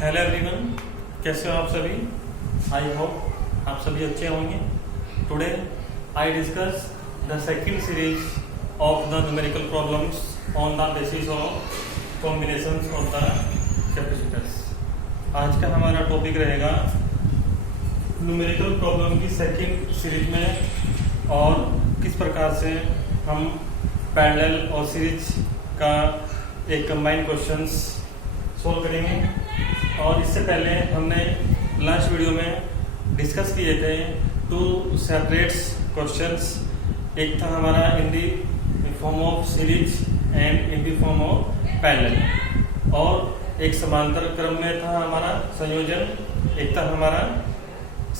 Hello everyone, कैसे हो आप सभी। आई होप आप सभी अच्छे होंगे। Today I discuss the second series of the numerical problems on the basis of combinations of the capacitors. आज का हमारा टॉपिक रहेगा न्यूमेरिकल प्रॉब्लम की सेकंड सीरीज में और किस प्रकार से हम पैरेलल और सीरीज का एक कंबाइंड क्वेश्चंस सोल्व करेंगे। और इससे पहले हमने लास्ट वीडियो में डिस्कस किए थे टू सेपरेट क्वेश्चंस। एक था हमारा in the form of series and in the form of parallel, और एक समांतर क्रम में था हमारा संयोजन, एक था हमारा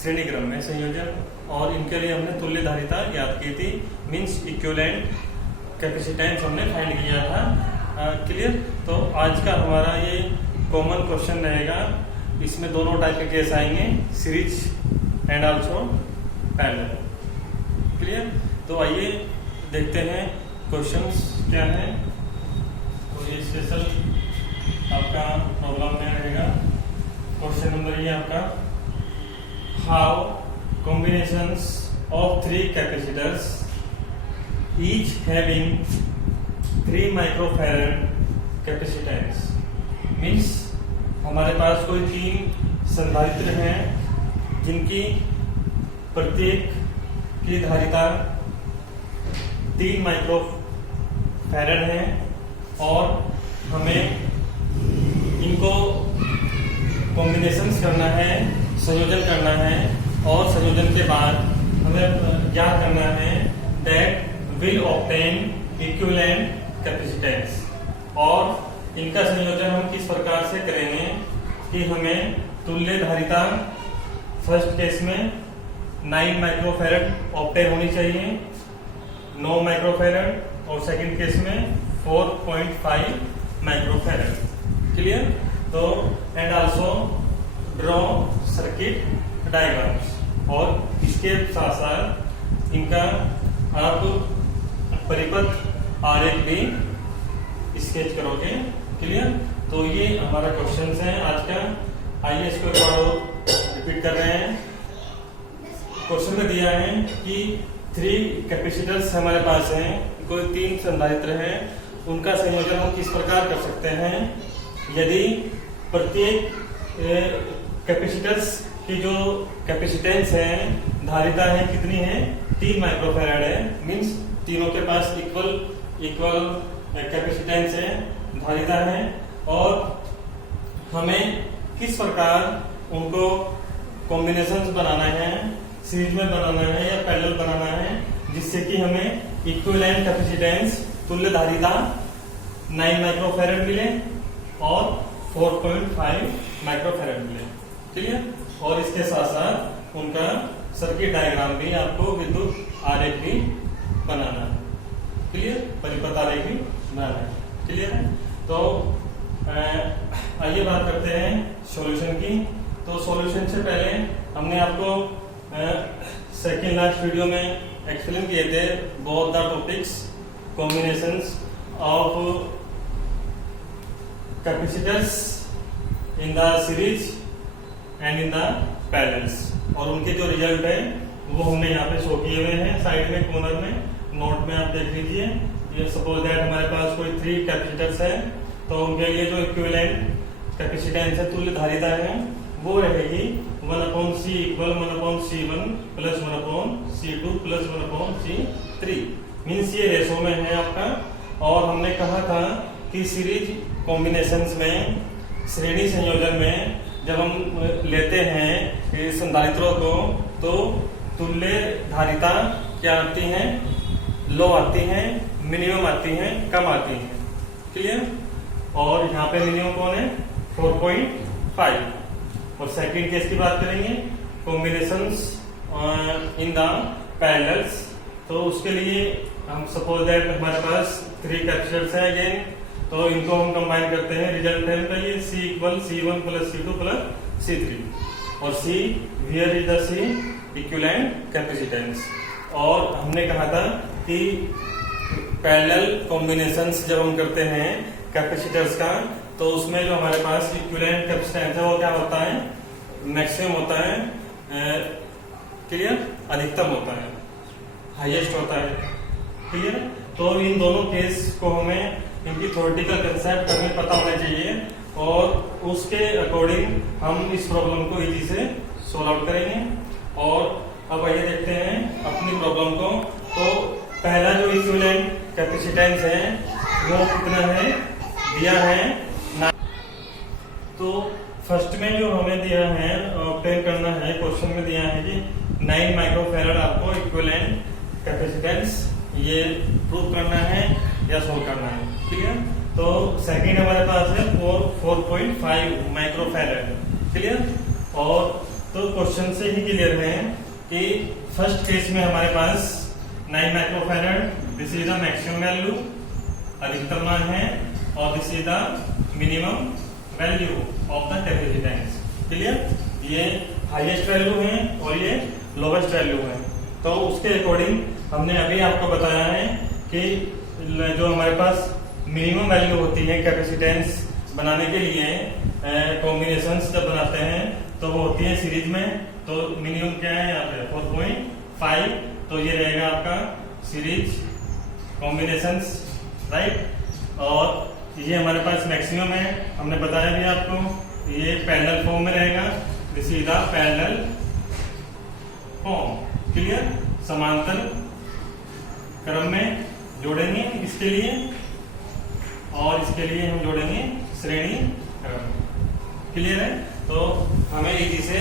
श्रेणी क्रम में संयोजन। और इनके लिए हमने तुल्य धारिता याद की थी, मीन्स इक्विवेलेंट कैपेसिटेंस हमने फाइंड किया था। क्लियर। तो आज का हमारा ये कॉमन क्वेश्चन रहेगा। इसमें दोनों टाइप के केस आएंगे, series and also parallel. Clear. तो आइए देखते हैं क्वेश्चंस क्या है। तो ये स्पेशल आपका प्रॉब्लम में रहेगा। क्वेश्चन नंबर ये आपका, how combinations of 3 capacitors each having 3 microfarad capacitance. Means हमारे पास कोई 3 संधारित्र हैं जिनकी प्रत्येक की धारिता 3 माइक्रोफैरड है, और हमें इनको कॉम्बिनेशंस करना है, संयोजन करना है, और संयोजन के बाद हमें ज्ञात करना है that will obtain equivalent capacitance. और इनका संयोजन हम किस प्रकार से करेंगे कि हमें तुल्य धारिता फर्स्ट केस में 9 माइक्रोफैरड ऑब्टेन होनी चाहिए, 9 माइक्रोफैरड, और सेकंड केस में 4.5 माइक्रोफैरड। क्लियर। तो and also draw circuit diagrams, और इसके साथ साथ इनका आप परिपथ आरेख भी स्केच करोगे। क्लियर। तो ये हमारा क्वेश्चन है आज का। आइए इसको एक बार रिपीट कर रहे हैं। क्वेश्चन में दिया है कि 3 कैपेसिटर्स हमारे पास हैं, कोई 3 संधारित्र हैं, उनका संयोजन हम किस प्रकार कर सकते हैं यदि प्रत्येक कैपेसिटर्स की जो कैपेसिटेंस है, धारिता है, कितनी है, 3 माइक्रोफैरड है। मीन्स तीनों के पास इक्वल कैपेसिटेंस है, धारिता है, और हमें किस प्रकार उनको कॉम्बिनेशंस बनाना है, सीरीज में बनाना है या पैरेलल बनाना है, जिससे कि हमें इक्विवेलेंट कैपेसिटेंस तुल्य धारिता 9 माइक्रोफैरड मिले और 4.5 माइक्रोफैरड मिले। क्लियर। और इसके साथ साथ उनका सर्किट डायग्राम भी आपको विद्युत आरेख भी बनाना है। क्लियर। परिपथ आरेख भी बनाना है। क्लियर है। तो आइए बात करते हैं सॉल्यूशन की। तो सॉल्यूशन से पहले हमने आपको सेकेंड लास्ट वीडियो में एक्सप्लेन किए थे both the topics, combinations of capacitors in the series and in the parallels, और उनके जो रिजल्ट है वो हमने यहाँ पे शो किए हुए हैं साइड में कॉर्नर में, नोट में आप देख लीजिए। ये सपोज दैट हमारे पास कोई 3 कैपेसिटर्स है, तो उनके लिए जो इक्विवेलेंट कैपेसिटेंस है, तुल्य धारिता है, वो रहेगी 1/C equal 1/C1 plus 1/C2 plus 1/C3। Means ये रेशो में है आपका। और हमने कहा था कि सीरीज कॉम्बिनेशंस में, श्रेणी संयोजन में जब हम लेते हैं संधारित्रों को, तो तुल्य धारिता क्या आती है, लो आती है, मिनिमम आती है, कम आती है। क्लियर। और यहाँ पे मिनिमम कौन है, 4.5। और सेकंड केस की बात करेंगे, कॉम्बिनेशंस इन द पैरेलल्स। तो उसके लिए हम सपोज दैट हमारे पास 3 कैपेसिटर्स हैं अगेन, तो इनको हम कंबाइन करते हैं। रिजल्ट है इनका ये C equal C1 plus C2 plus C3, और C here is the C equivalent capacitance. और हमने कहा था कि पैरेलल कॉम्बिनेशंस जब हम करते हैं कैपेसिटर्स का, तो उसमें जो हमारे पास इक्विवेलेंट कैपेसिटेंस है वो क्या होता है, मैक्सिमम होता है, क्लियर, अधिकतम होता है, हाईएस्ट होता है, क्लियर। तो इन दोनों केस को हमें इनकी थ्योरेटिकल कंसेप्ट हमें पता होना चाहिए और उसके अकॉर्डिंग हम इस प्रॉब्लम को इजी से सोल्व आउट करेंगे। और अब आइए देखते हैं अपनी प्रॉब्लम को। तो पहला जो इक्विवेलेंट कैपेसिटेंस है वो कितना है, दिया है। तो फर्स्ट में जो हमें दिया है ऑब्टेन करना है, क्वेश्चन में दिया है कि 9 माइक्रोफैराड आपको इक्विवेलेंट कैपेसिटेंस ये प्रूव करना है या सोल्व करना है, क्लियर। तो सेकंड हमारे पास है 4.5 माइक्रोफैराड, क्लियर। और तो क्वेश्चन से ही क्लियर है कि फर्स्ट केस में हमारे पास 9 microfarad, this is the maximum value, अधिकतम मान है, और this is the minimum value of the capacitance, clear. ये हाईएस्ट वैल्यू है और ये लोवेस्ट वैल्यू है। तो उसके अकॉर्डिंग हमने अभी आपको बताया है कि जो हमारे पास मिनिमम वैल्यू होती है कैपेसिटेंस बनाने के लिए, कॉम्बिनेशंस जब बनाते हैं तो वो होती है सीरीज में। तो मिनिमम क्या है यहाँ पे 4.5, तो ये रहेगा आपका सीरीज कॉम्बिनेशंस, राइट। और ये हमारे पास मैक्सिमम है, हमने बताया भी आपको, ये पैरेलल फॉर्म में रहेगा, this is the parallel form, clear. समांतर क्रम में जोड़ेंगे इसके लिए, और इसके लिए हम जोड़ेंगे श्रेणी क्रम, क्लियर है। तो हमें इजी से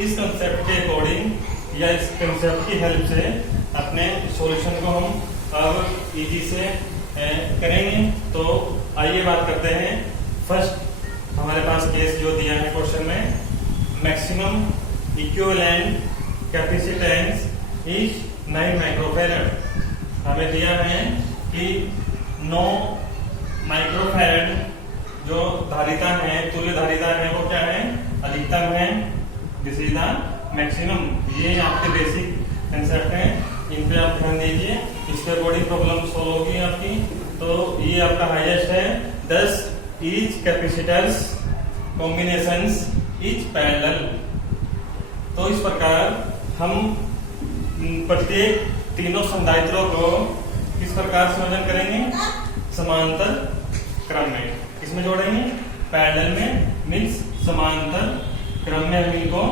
इस कंसेप्ट के अकॉर्डिंग या इस कंसेप्ट की हेल्प से अपने सॉल्यूशन को हम अब इजी से करेंगे। तो आइए बात करते हैं। फर्स्ट हमारे पास केस जो दिया है क्वेश्चन में, maximum equivalent capacitance is 9 microfarad. हमें दिया है कि 9 माइक्रोफैराड जो धारिता है, तुल्य धारिता है, वो क्या है, अधिकतम है, दिस इज द मैक्सिमम। ये आपके बेसिक कंसेप्ट है, इन पे आप ध्यान दीजिए, इसके अकॉर्डिंग प्रॉब्लम सोल्व होगी आपकी। तो ये आपका हाईएस्ट है। 10 each capacitors combinations is parallel. तो इस प्रकार हम प्रत्येक तीनों संधारित्रों को किस प्रकार संयोजन करेंगे, समांतर क्रम में। किसमें जोड़ेंगे, पैरेलल में, मीन्स समांतर क्रम में हम इनको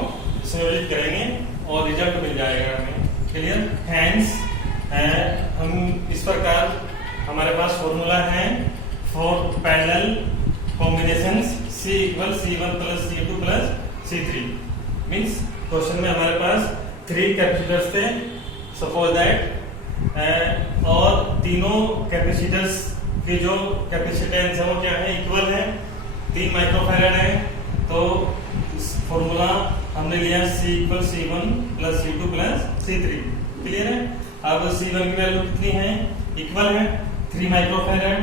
संयोजित करेंगे और रिजल्ट मिल जाएगा हमें, क्लियर। हैंस हम इस प्रकार हमारे पास फॉर्मूला है for parallel combinations C = C1 + C2 + C3। Means question में हमारे पास 3 कैपेसिटर्स थे, सपोज दैट, और तीनों कैपेसिटर्स की जो कैपेसिटेंस है वो क्या है, इक्वल है, 3 माइक्रोफैराड है। तो फॉर्मूला हमने लिया C = C1 + C2 + C3, clear है। अब C1 की वैल्यू कितनी है, इक्वल है, 3 माइक्रोफैराड,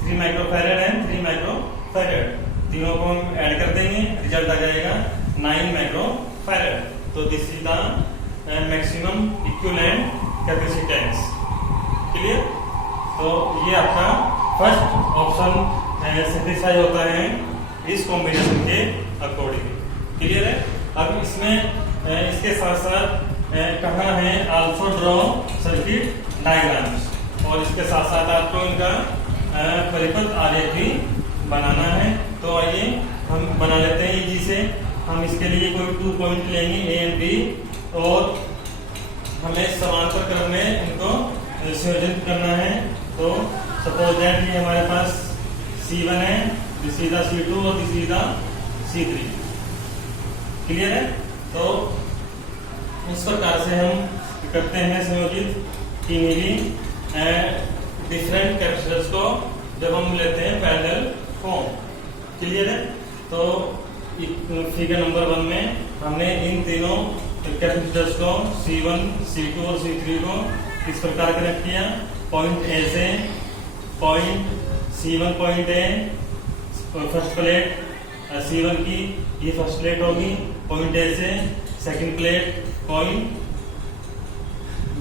3 माइक्रोफैराड एंड 3 माइक्रोफैराड, तीनों को हम ऐड कर देंगे, रिजल्ट आ जाएगा 9 माइक्रोफैराड। तो this is the maximum equivalent capacitance, clear. तो ये आपका फर्स्ट ऑप्शन सेटिस्फाई होता है इस कॉम्बिनेशन के अकॉर्डिंग, क्लियर है। अब इसमें इसके साथ साथ कहाँ है, आल्सो ड्रॉ सर्किट डायग्राम्स, और इसके साथ साथ आपको इनका परिपथ आलेख भी बनाना है। तो आइए हम बना लेते हैं इजी से। हम इसके लिए कोई 2 पॉइंट लेंगे A और B, और हमें समांतर क्रम में इनको संयोजित करना है। तो सपोज दैट ये हमारे पास C1 है, दिस इज द C2 और this is the C3, clear है। तो इस प्रकार से हम करते हैं संयोजित की मिली डिफरेंट कैपेसिटर्स को जब हम लेते हैं पैरेलल फॉर्म, क्लियर है। तो फिगर नंबर 1 में हमने इन तीनों कैपेसिटर्स को C1, C2 और C3 को इस प्रकार कनेक्ट किया। पॉइंट A से point C1 point A, first plate C1 की ये फर्स्ट प्लेट होगी, पॉइंट A से सेकंड प्लेट पॉइंट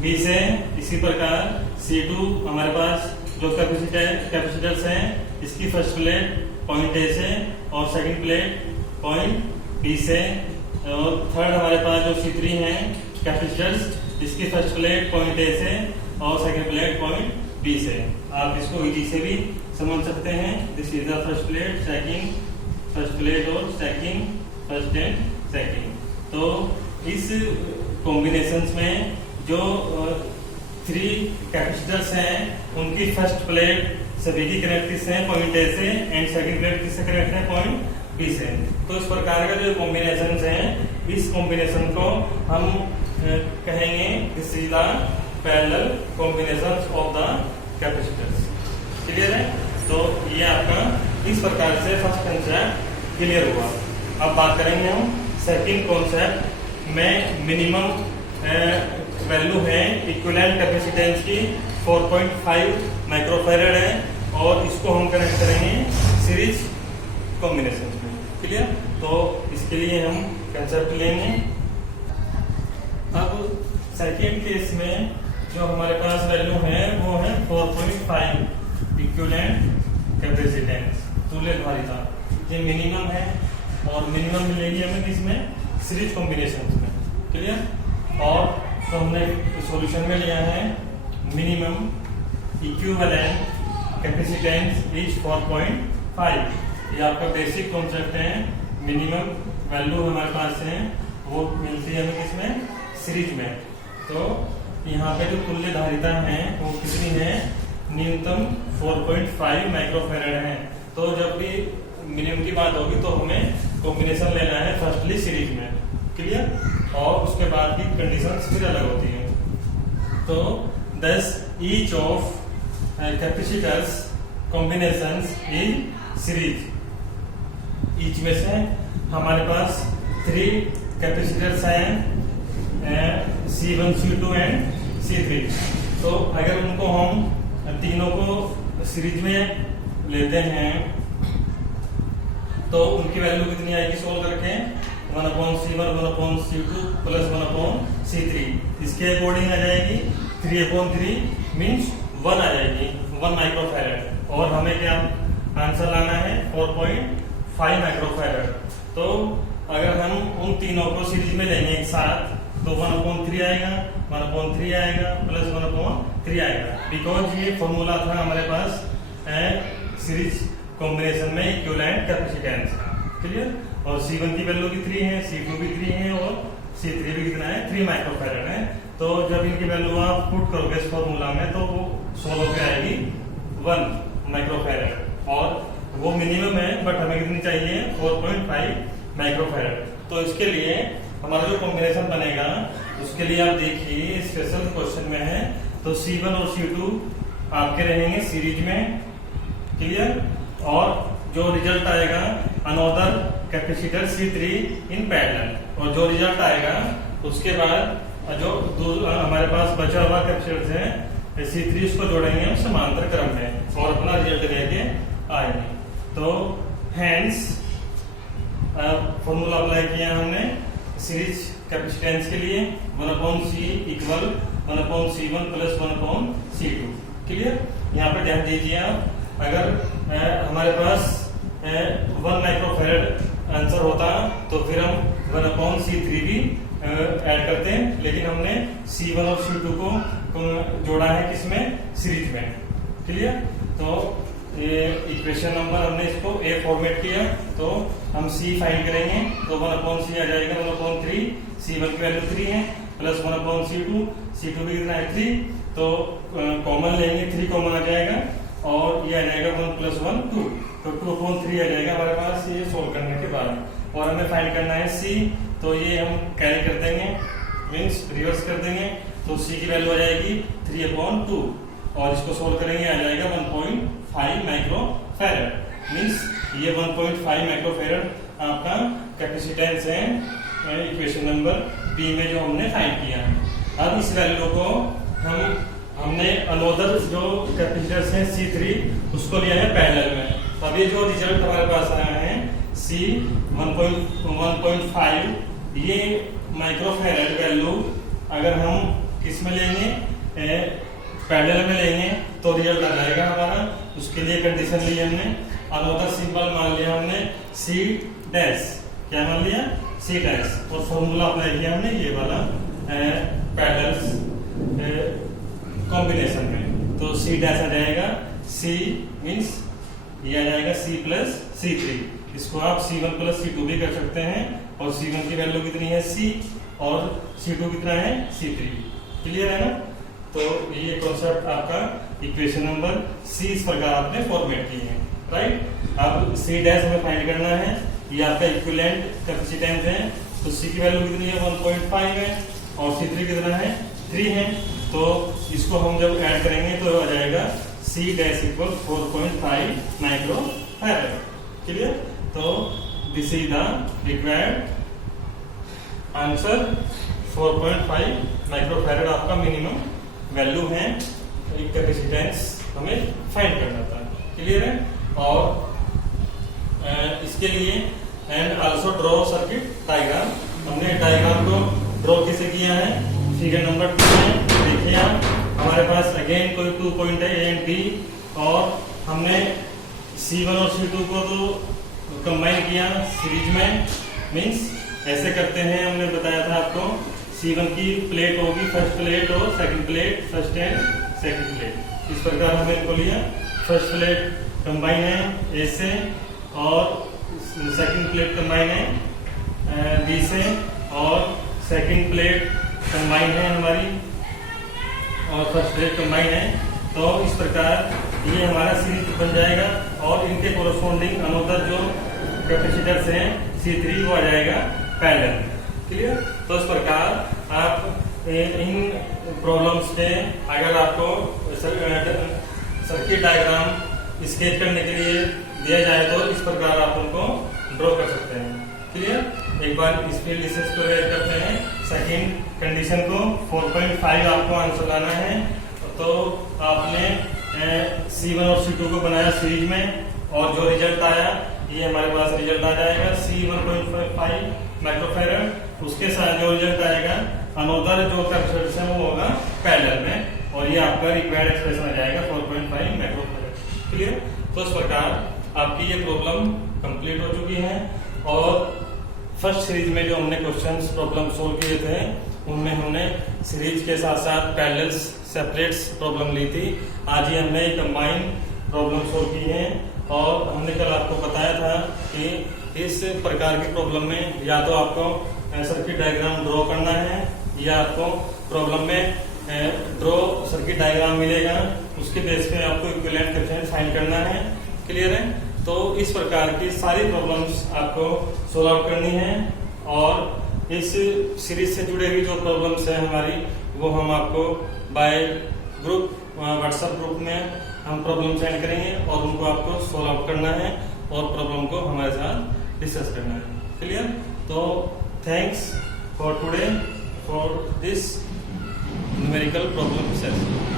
B से, इसी प्रकार C2 हमारे पास जो कैपेसिटर्स हैं इसकी फर्स्ट प्लेट पॉइंट ए से और सेकंड प्लेट पॉइंट बी से, और थर्ड हमारे पास जो C3 है कैपेसिटर्स, इसकी फर्स्ट प्लेट पॉइंट ए से और सेकंड प्लेट पॉइंट बी से। आप इसको इजी से भी समझ सकते हैं। This is the first plate, second, first plate और सेकंड, फर्स्ट एंड सेकंड। तो इस कॉम्बिनेशंस में जो 3 कैपेसिटर्स हैं उनकी फर्स्ट प्लेट सभी की कनेक्ट किससे है, पॉइंट ए से, एंड सेकंड प्लेट किससे कनेक्ट है, पॉइंट बी से। तो इस प्रकार का जो कॉम्बिनेशंस हैं, इस कॉम्बिनेशन को हम कहेंगे this is the parallel combinations of the capacitors. Clear है? तो ये आपका इस प्रकार से फर्स्ट कॉन्सेप्ट क्लियर हुआ। अब बात करेंगे हम सेकंड कॉन्सेप्ट में। मिनिमम वैल्यू है इक्विवेलेंट कैपेसिटेंस की 4.5 माइक्रोफैरड है और इसको हम कनेक्ट करेंगे सीरीज कॉम्बिनेशन में। क्लियर? तो इसके लिए हम कंसेप्ट लेंगे। अब सेकेंड केस में जो हमारे पास वैल्यू है वो है 4.5 इक्विवेलेंट कैपेसिटेंस, तुल्य धारिता। ये मिनिमम है और मिनिमम मिलेगी हमें किसमें, सीरीज कॉम्बिनेशन में। क्लियर? और तो हमने सॉल्यूशन में लिया है मिनिमम इक्विवेलेंट कैपेसिटेंस इज 4.5। ये आपका बेसिक कॉन्सेप्ट है। मिनिमम वैल्यू हमारे पास है वो मिलती है हमें किसमें, सीरीज में। तो यहाँ पे जो तुल्य धारिता है वो कितनी है, न्यूनतम 4.5 माइक्रोफैरड है। तो जब भी मिनिमम की बात होगी तो हमें कॉम्बिनेशन लेना है फर्स्टली सीरीज में। क्लियर? और उसके बाद की कंडीशंस फिर अलग होती हैं। तो thus each of capacitors combinations in series, each में से हमारे पास 3 कैपेसिटर्स हैं C1, C2 एंड C3। तो अगर उनको हम तीनों को सीरीज में लेते हैं तो उनकी वैल्यू कितनी आएगी सोल्व करके, 1/C1, 1/C2 प्लस 1/C3। इसके अकॉर्डिंग आ जाएगी 3/3 मीन्स 1 आ जाएगी, 1 माइक्रोफैरड। और हमें क्या आंसर लाना है, 4.5 माइक्रोफैरड। तो अगर हम उन तीनों को सीरीज में लेंगे एक साथ तो 1/3 आएगा, 1/3 आएगा प्लस 1/3 आएगा। बिकॉज ये फॉर्मूला था हमारे पास सीरीज कॉम्बिनेशन में इक्विवेलेंट कैपेसिटेंस। क्लियर? और C1 की वैल्यू भी 3 है, C2 भी 3 है और C3 भी कितना है, 3 माइक्रोफैरड है। तो जब इनकी वैल्यू आप पुट करोगे इस फॉर्मूला में तो वो सोल्व होकर आएगी 1 माइक्रोफैरड। और वो मिनिमम है बट हमें कितनी चाहिए, 4.5 माइक्रोफैरड। तो इसके लिए हमारा जो कॉम्बिनेशन बनेगा उसके लिए आप देखिए स्पेशल क्वेश्चन में है तो C1 और C2 आपके रहेंगे सीरीज में। क्लियर? और जो रिजल्ट आएगा another capacitor C3 in parallel. और जो रिजल्ट आएगा उसके बाद जो हमारे पास बचा हुआ कैपेसिटर्स है C3 उसको जोड़ेंगे हम समांतर क्रम में और अपना रिजल्ट लेके आएंगे। तो हैंस फॉर्मूला अप्लाई किया हमने सीरीज कैपेसिटेंस के लिए 1/C equal 1/C1 plus 1/C2। Clear? यहाँ पे ध्यान दीजिए आप, अगर हमारे पास 1 माइक्रोफैरड आंसर होता तो फिर हम 1/C3 भी ऐड करते हैं, लेकिन हमने C1 और C2 को जोड़ा है किसमें, सीरीज में। क्लियर? तो ये इक्वेशन नंबर हमने इसको A फॉर्मेट किया तो हम C फाइंड करेंगे तो 1/C आ जाएगा 1/3। C1 की वैल्यू 3 है प्लस 1/C2, C2 भी कितना है 3। तो कॉमन लेंगे, 3 कॉमन आ जाएगा और ये आ जाएगा 1 + 1 2। तो 2/3 आ जाएगा हमारे पास ये सोल्व करने के बाद। और हमें फाइंड करना है C, तो ये हम कैरी कर देंगे मीन्स रिवर्स कर देंगे। तो C की वैल्यू आ जाएगी 3/2 और इसको सोल्व करेंगे आ जाएगा 1.5 माइक्रोफैरड। मीन्स ये 1.5 माइक्रोफैरड आपका कैपेसिटेंस है इक्वेशन नंबर बी में जो हमने फाइंड किया है। अब इस वैल्यू को हमने अनदर जो कैपेसिटर्स हैं C3 उसको लिया है पैरेलल में। अब ये जो रिजल्ट हमारे पास आया है C 1.5 ये माइक्रोफैरड वैल्यू अगर हम किस में लेंगे, पैरेलल में लेंगे तो रिजल्ट आ जाएगा हमारा। उसके लिए कंडीशन ली हमने अनदर सिंबल मान लिया हमने सी डैश, क्या मान लिया, सी डैश, और फॉर्मूला अप्लाई किया हमने ये वाला पैरेलल्स कॉम्बिनेशन में। तो सी डैश आ जाएगा, सी मीन्स ये आ जाएगा सी प्लस सी थ्री। इसको आप C1 प्लस C2 भी कर सकते हैं, और C1 की वैल्यू कितनी है C, और C2 कितना है C3। क्लियर है ना? तो ये कॉन्सेप्ट आपका इक्वेशन नंबर C इस प्रकार आपने फॉर्मेट की है, राइट। अब C डैश हमें फाइंड करना है, ये आपका इक्विवेलेंट कैपेसिटेंस है। तो C की वैल्यू कितनी है 1.5 है, और C3 कितना है 3 है। तो इसको हम जब ऐड करेंगे तो आ जाएगा C dash equal 4.5 micro farad. Clear? तो this is the required answer, 4.5 micro farad आपका मिनिमम वैल्यू है, एक कैपेसिटेंस हमें फाइंड करना था। क्लियर है? और इसके लिए and also draw circuit diagram. हमने डायग्राम को ड्रॉ कैसे किया है, फिगर नंबर 2 में देखिए आप, हमारे पास अगेन कोई 2 पॉइंट है A एंड B, और हमने C1 और C2 को तो कंबाइन किया सीरीज में, मींस ऐसे करते हैं, हमने बताया था आपको C1 की प्लेट होगी फर्स्ट प्लेट और second plate, first and second plate. इस प्रकार हमने इनको लिया, फर्स्ट प्लेट कंबाइन है A से, और सेकंड प्लेट कंबाइन है B से, और सेकंड प्लेट कंबाइन है हमारी, और फर्स्ट प्लेट कंबाइन है। तो इस प्रकार ये हमारा सीरीज बन जाएगा, और इनके कोरस्पॉन्डिंग अनदर जो कैपेसिटर्स हैं C3 वो आ जाएगा पैरेलल। क्लियर? तो इस प्रकार आप इन प्रॉब्लम्स के अगर आपको सर्किट डायग्राम स्केच करने के लिए दिया जाए तो इस प्रकार आप उनको ड्रॉ कर सकते हैं। क्लियर? एक बार इस फील्ड लिसेस को रेड करते हैं, सेकंड कंडीशन को 4.5 आपको आंसर लाना है। तो आपने C1 और C2 को बनाया सीरीज में, और जो रिजल्ट आया ये हमारे पास रिजल्ट आ जाएगा C 1.5 माइक्रोफैराड। उसके साथ जो रिजल्ट आएगा अनदर जो कैपेसिटेंस है वो होगा पैरेलल में, और ये आपका रिक्वायर्ड एक्सप्रेशन आ जाएगा 4.5 माइक्रोफैराड। क्लियर? तो इस प्रकार आपकी ये प्रॉब्लम कंप्लीट हो चुकी है, और फर्स्ट सीरीज में जो हमने क्वेश्चंस प्रॉब्लम सोल्व किए थे उनमें हमने सीरीज के साथ साथ पैरेलल्स सेपरेट्स प्रॉब्लम ली थी। आज ही हमने कंबाइन प्रॉब्लम सोल्व की है, और हमने कल आपको बताया था कि इस प्रकार की प्रॉब्लम में या तो आपको सर्किट डायग्राम ड्रॉ करना है, या आपको प्रॉब्लम में ड्रॉ सर्किट डायग्राम मिलेगा, उसके बेस पे आपको इक्विवेलेंट कैपेसिटेंस फाइंड करना है। क्लियर है? तो इस प्रकार की सारी प्रॉब्लम्स आपको सोल्व आउट करनी है, और इस सीरीज से जुड़े हुई जो प्रॉब्लम्स है हमारी, वो हम आपको बाय ग्रुप व्हाट्सएप ग्रुप में हम प्रॉब्लम सेंड करेंगे, और उनको आपको सोल्व आउट करना है, और प्रॉब्लम को हमारे साथ डिस्कस करना है। क्लियर? तो thanks for today for this numerical problem session.